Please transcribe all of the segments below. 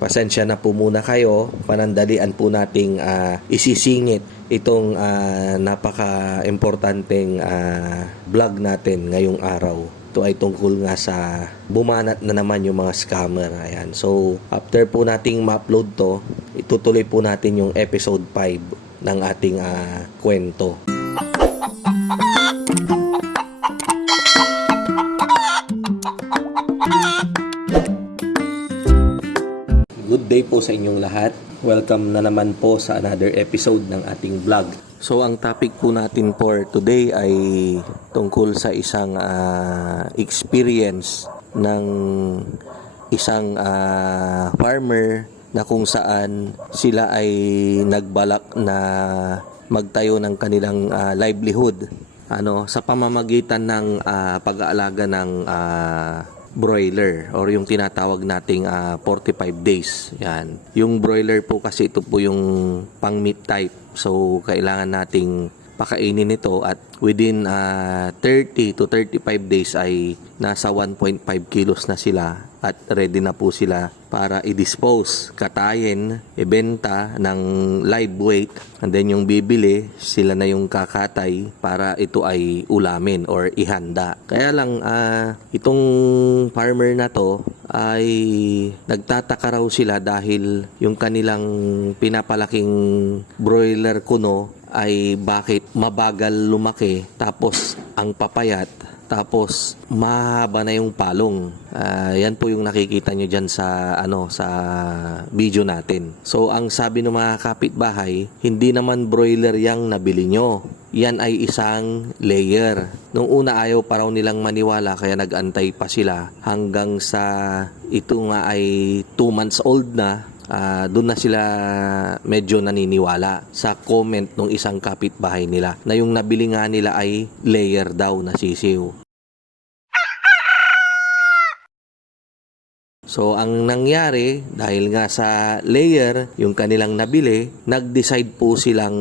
pasensya na po muna kayo. Panandalian po nating isisingit itong napaka-importanteng vlog natin ngayong araw. Ito ay tungkol nga sa bumanat na naman yung mga scammer. Ayan. So, after po nating ma-upload to, itutuloy po natin yung episode 5 ng ating kwento. Good day po sa inyong lahat. Welcome na naman po sa another episode ng ating vlog. So, ang topic po natin for today ay tungkol sa isang experience ng isang farmer na kung saan sila ay nagbalak na magtayo ng kanilang livelihood sa pamamagitan ng pag-aalaga ng broiler or yung tinatawag nating 45 days. Yan. Yung broiler po kasi ito po yung pang meat type. So kailangan nating pakainin ito at within 30 to 35 days ay nasa 1.5 kilos na sila at ready na po sila para i-dispose, katayin, ibenta ng live weight, and then yung bibili, sila na yung kakatay para ito ay ulamin or ihanda. Kaya lang, itong farmer na to ay nagtataka raw sila dahil yung kanilang pinapalaking broiler kuno ay bakit mabagal lumaki tapos ang papayat tapos mahaba na yung palong. Yan po yung nakikita nyo dyan sa sa video natin. So ang sabi ng mga kapitbahay, hindi naman broiler yang nabili nyo. Yan ay isang layer. Nung una ayaw pa raw nilang maniwala kaya nag-antay pa sila hanggang sa ito nga ay 2 months old na. Doon na sila medyo naniniwala sa comment ng isang kapitbahay nila na yung nabili nga nila ay layer daw na sisiw. So, ang nangyari, dahil nga sa layer, yung kanilang nabili, nag-decide po silang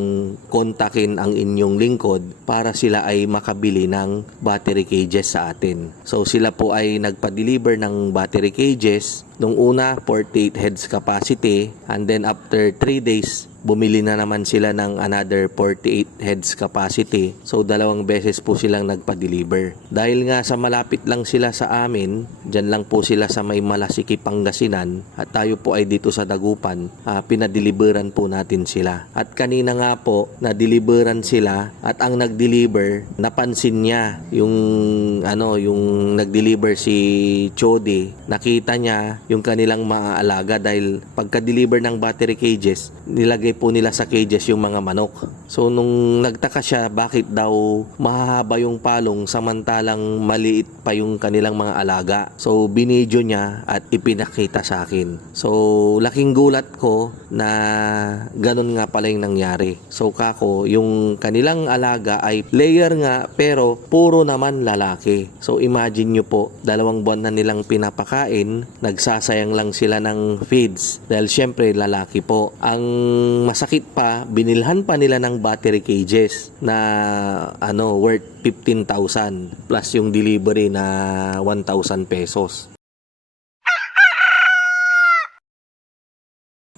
kontakin ang inyong lingkod para sila ay makabili ng battery cages sa atin. So, sila po ay nagpa-deliver ng battery cages. Nung una, 48 heads capacity, and then after 3 days, bumili na naman sila ng another 48 heads capacity. So, 2 beses po silang nagpa-deliver. Dahil nga sa malapit lang sila sa amin, dyan lang po sila sa may Malasiki, Pangasinan, at tayo po ay dito sa Dagupan, pinadeliveran po natin sila. At kanina nga po, na-deliveran sila at ang nag-deliver, napansin niya yung nag-deliver si Chody. Nakita niya yung kanilang maaalaga dahil pagka-deliver ng battery cages, nilagay po nila sa cages yung mga manok. So nung nagtaka siya bakit daw mahahaba yung palong samantalang maliit pa yung kanilang mga alaga. So binidyo niya at ipinakita sa akin. So laking gulat ko na ganun nga pala yung nangyari. So kako, yung kanilang alaga ay layer nga pero puro naman lalaki. So imagine nyo po, 2 buwan na nilang pinapakain, nagsasayang lang sila ng feeds dahil syempre lalaki po. Ang masakit pa, binilhan pa nila ng battery cages na worth 15,000 plus yung delivery na 1,000 pesos.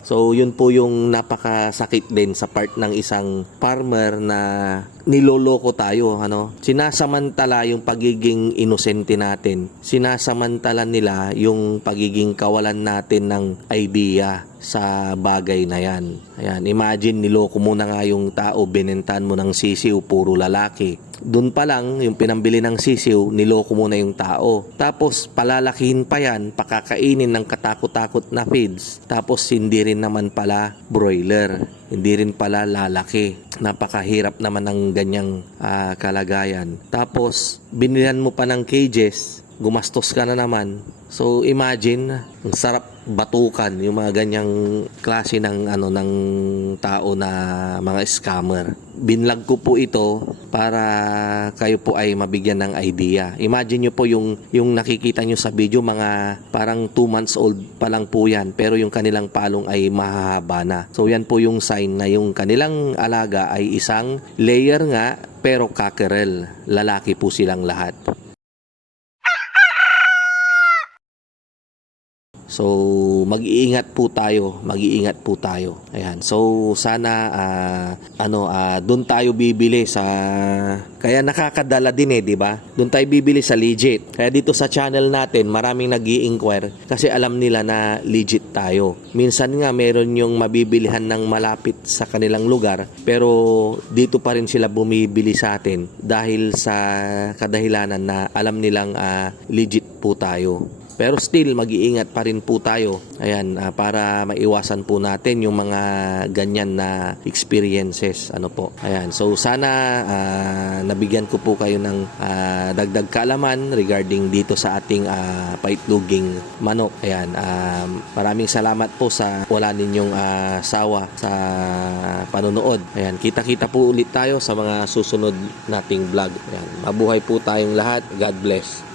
So, yun po yung napakasakit din sa part ng isang farmer na niloloko tayo. Sinasamantala yung pagiging inosente natin. Sinasamantala nila yung pagiging kawalan natin ng idea sa bagay na yan. Ayan, imagine, niloko mo na nga yung tao, binentahan mo ng sisiw, puro lalaki. Doon pa lang, yung pinambili ng sisiw, niloko mo na yung tao. Tapos, palalakihin pa yan, pakakainin ng katakot-takot na feeds. Tapos, hindi rin naman pala broiler. Hindi rin pala lalaki. Napakahirap naman ng ganyang kalagayan. Tapos, binilihan mo pa ng cages, gumastos ka na naman. So imagine, ang sarap batukan yung mga ganyang klase ng ng tao na mga scammer. Binlog ko po ito para kayo po ay mabigyan ng idea. Imagine nyo po yung nakikita nyo sa video, mga parang 2 months old pa lang po yan, pero yung kanilang palong ay mahahaba na. So yan po yung sign na yung kanilang alaga ay isang layer nga pero cockerel. Lalaki po silang lahat. So mag-iingat po tayo, mag-iingat po tayo. Ayan. So sana doon tayo bibili sa kaya nakakadala din di ba? Doon tayo bibili sa legit. Kaya dito sa channel natin, maraming nag-i-inquire kasi alam nila na legit tayo. Minsan nga meron yung mabibilihan ng malapit sa kanilang lugar, pero dito pa rin sila bumibili sa atin dahil sa kadahilanan na alam nilang legit po tayo. Pero still, mag-iingat pa rin po tayo. Ayan, para maiwasan po natin yung mga ganyan na experiences. Ano po. Ayan, so sana nabigyan ko po kayo ng dagdag kaalaman regarding dito sa ating paitluging manok. Ayan, maraming salamat po sa wala ninyong sawa sa panonood. Ayan, kita-kita po ulit tayo sa mga susunod nating vlog. Ayan, mabuhay po tayong lahat. God bless.